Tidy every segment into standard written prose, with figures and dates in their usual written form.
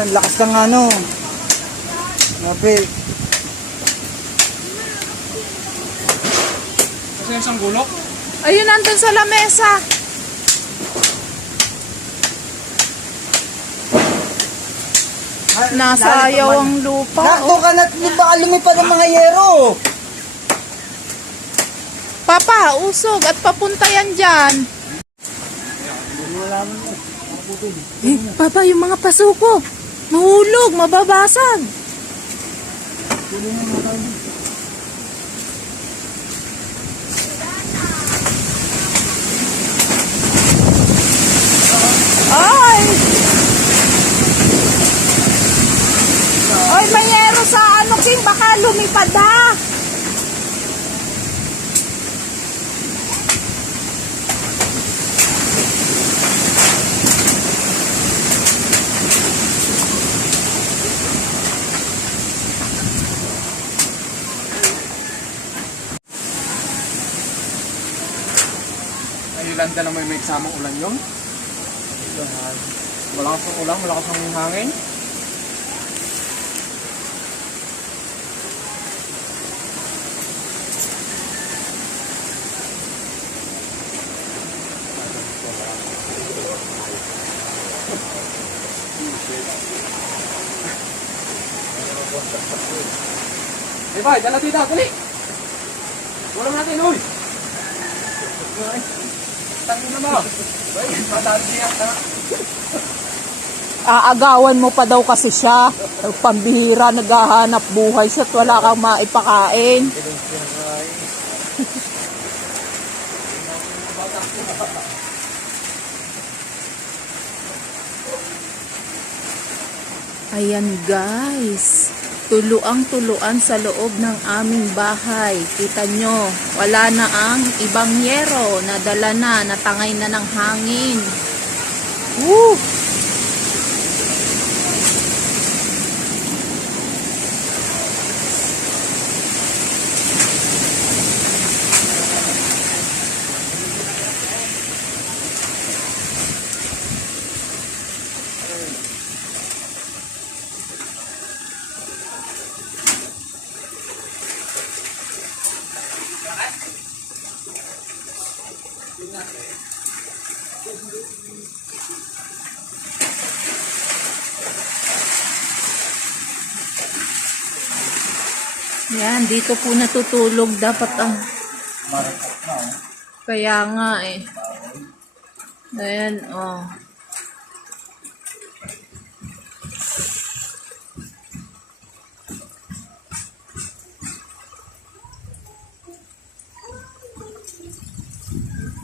Yan, lakas ng ano. Grabe. Kasi isang gulok. Ayun, nandun sa lamesa. Nasa ayaw ang lupa. Nakto ka na, baka lumipad ng mga yero. Papa, usog at papunta yan dyan. Papa, yung mga pasuko. Mahulog, mababasag. Ay! Ay, mayero sa ano, King, baka lumipad ha. Ay, landa na may eksamang ulan yun. Malakas ang ulan, malakas ang hangin. Diba, dala tita, dali! Wala natin, uy! Tangin na mo! Ay, madali siya. Aagawan mo pa daw kasi siya. Pambihira, naghahanap buhay siya at wala kang maipakain. Ayan guys, tuluang-tuluan sa loob ng aming bahay. Kita nyo, wala na ang ibang yero, nadala na, natangay na ng hangin. Woo! Yan, dito po natutulog dapat ang... Kaya nga eh. Ayan, oh.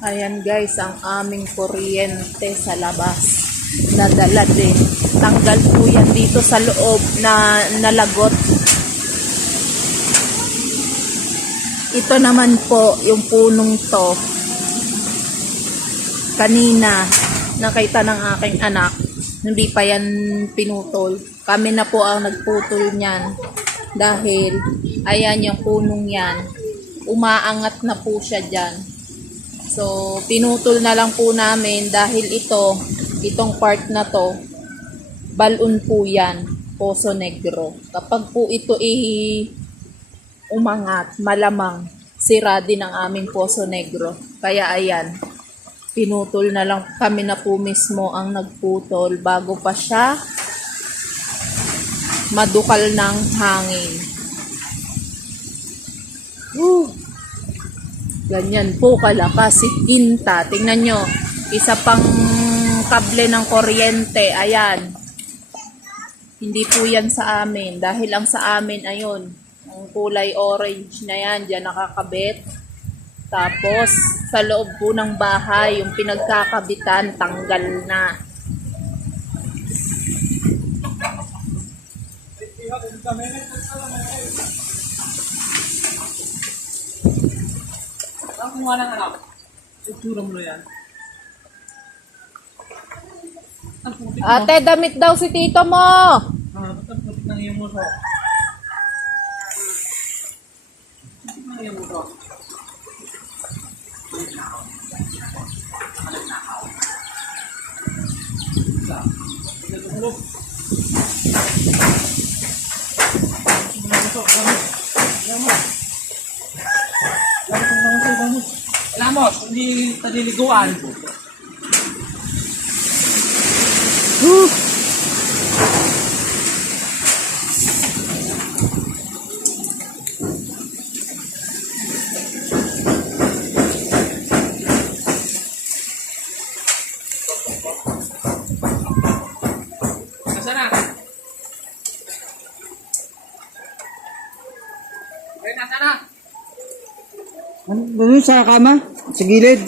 Ayan guys, ang aming kuryente sa labas. Nadala din. Tanggal po yan dito sa loob na nalagot. Ito naman po, yung punong to. Kanina, nakita ng aking anak. Hindi pa yan pinutol. Kami na po ang nagputol niyan. Dahil, ayan yung punong yan. Umaangat na po siya dyan. So, pinutol na lang po namin dahil itong part na to, balon po yan, Poso Negro. Kapag po ito umangat, malamang sira din ang aming Poso Negro. Kaya ayan, pinutol na lang, kami na po mismo ang nagputol bago pa siya madukal ng hangin. Ganyan po kalakas si Ginta. Tingnan nyo, isa pang kable ng kuryente. Ayan. Hindi po yan sa amin. Dahil ang sa amin, ayun, ang kulay orange na yan, dyan nakakabit. Tapos, sa loob po ng bahay, yung pinagkakabitan, tanggal na. Ang kumuha ng anak. Itura mo na yan. Ate, damit daw si tito mo. Ba't ang putik ng iyong muso? Putik ng iyong muso. Isa. Tignan mo. Alam mo, hindi taliliguan. Nasaan na? Okay, nasaan na? Ano sa kama? Sa gilid?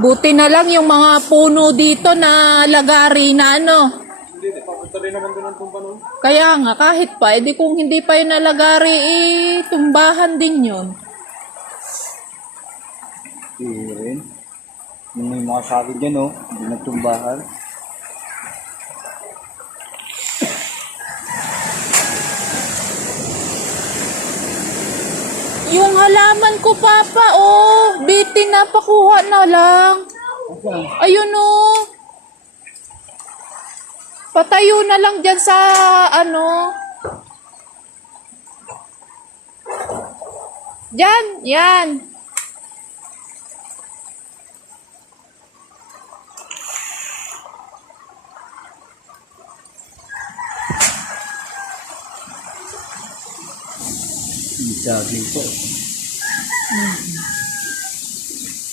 Buti na lang yung mga puno dito na lagari na ano. Hindi, papunta rin naman doon ang tumpa nun. Kaya nga, kahit pa, edi kung hindi pa yun nalagari, tumbahan din yun. Hindi rin. Yung may mga sabi dyan, oh. Hindi nagtumbahan. Yung halaman ko, Papa, oh, bitin na, pakuha na lang. Ayun, oh. Patayo na lang dyan sa, ano. Dyan, yan. Saging po.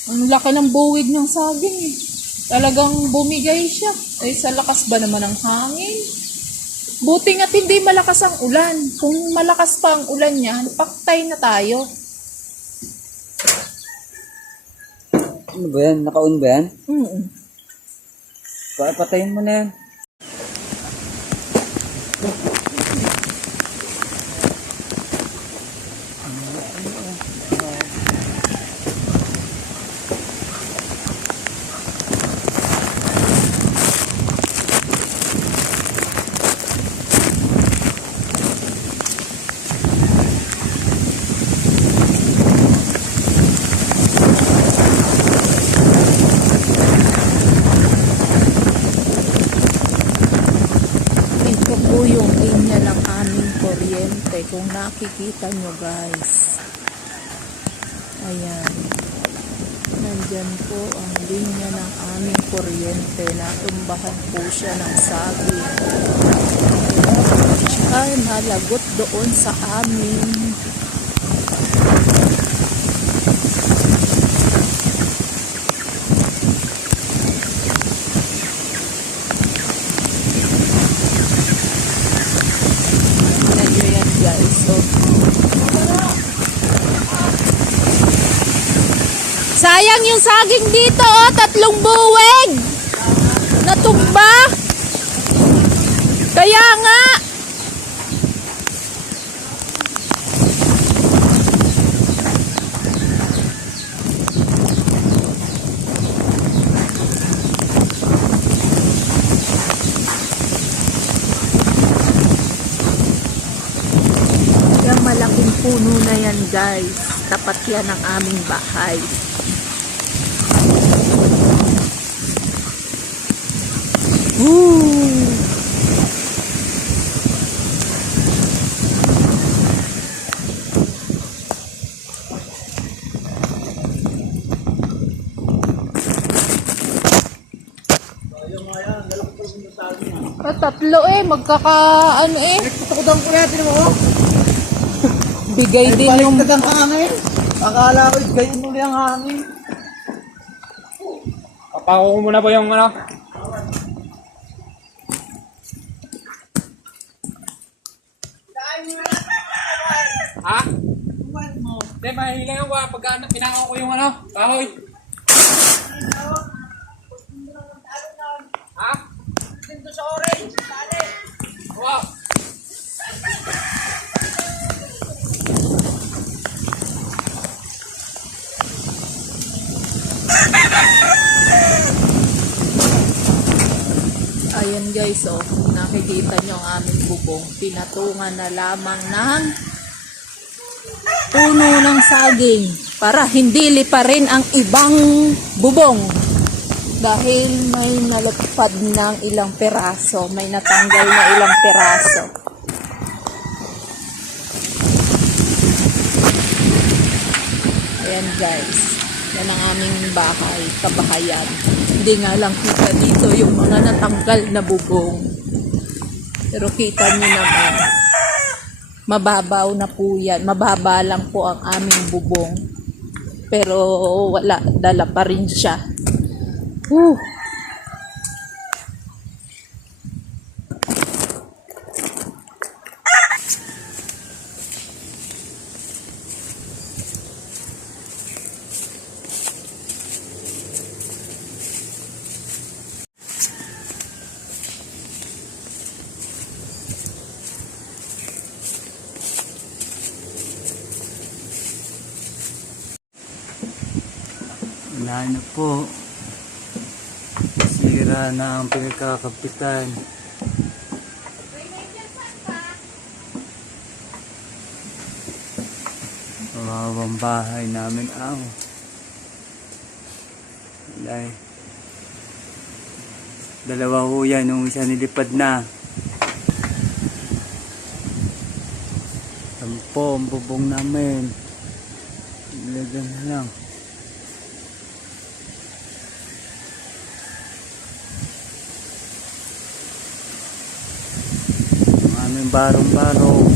Ang laki ng buwig ng saging eh. Talagang bumigay siya. Ay, sa lakas ba naman ng hangin? Buti nga't hindi malakas ang ulan. Kung malakas pa ang ulan niyan, paktay na tayo. Ano ba yan? Naka-on ba yan? Patayin mo na yan. Ito po yung linya ng aming kuryente. Kung nakikita nyo guys. Ayan. Nandyan po ang linya ng aming kuryente. Natumbahan po siya ng saging. Ay, nalagot doon sa amin. Medyo yan guys. So, sayang yung saging dito, oh, 3 buwig. Natumba. Kaya nga. Yung malaking puno na yan guys. Tapat yan ng aming bahay. Woo! Tatlo eh, ano eh. Takutan ko natin mo. Bigay din yung... Baliktad ang hangin. Akala ko, gayon mo yung hangin. Papako ko muna ba yung ano? Ha? Hindi, mahihilang ako pagka pinakaw ko yung ano, kahoy. Ha? Dito sa orange, sali. Wow. Ayan guys, oh, nakikita nyo ang aming bubong. Pinatungan na lamang ng puno ng saging para hindi liparin ang ibang bubong. Dahil may nalagpad ng ilang peraso, may natanggal na ilang peraso. Ayan guys, yan ang aming bahay, kabahayan. Hindi nga lang kita dito yung mga natanggal na bubong. Pero kita nyo naman, mababaw na po yan. Mababa lang po ang aming bubong. Pero wala, dala pa rin siya. Whew. Wala na po. Sira na ang pinagkakapitan. Mawawang bahay namin ang walay. Dalawa ho yan, yung isa nilipad na. Sampo ang bubong namin. Ilagyan na lang. Ang barong-barong.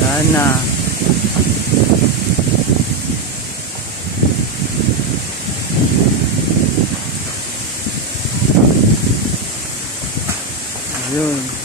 Sana. Ayun.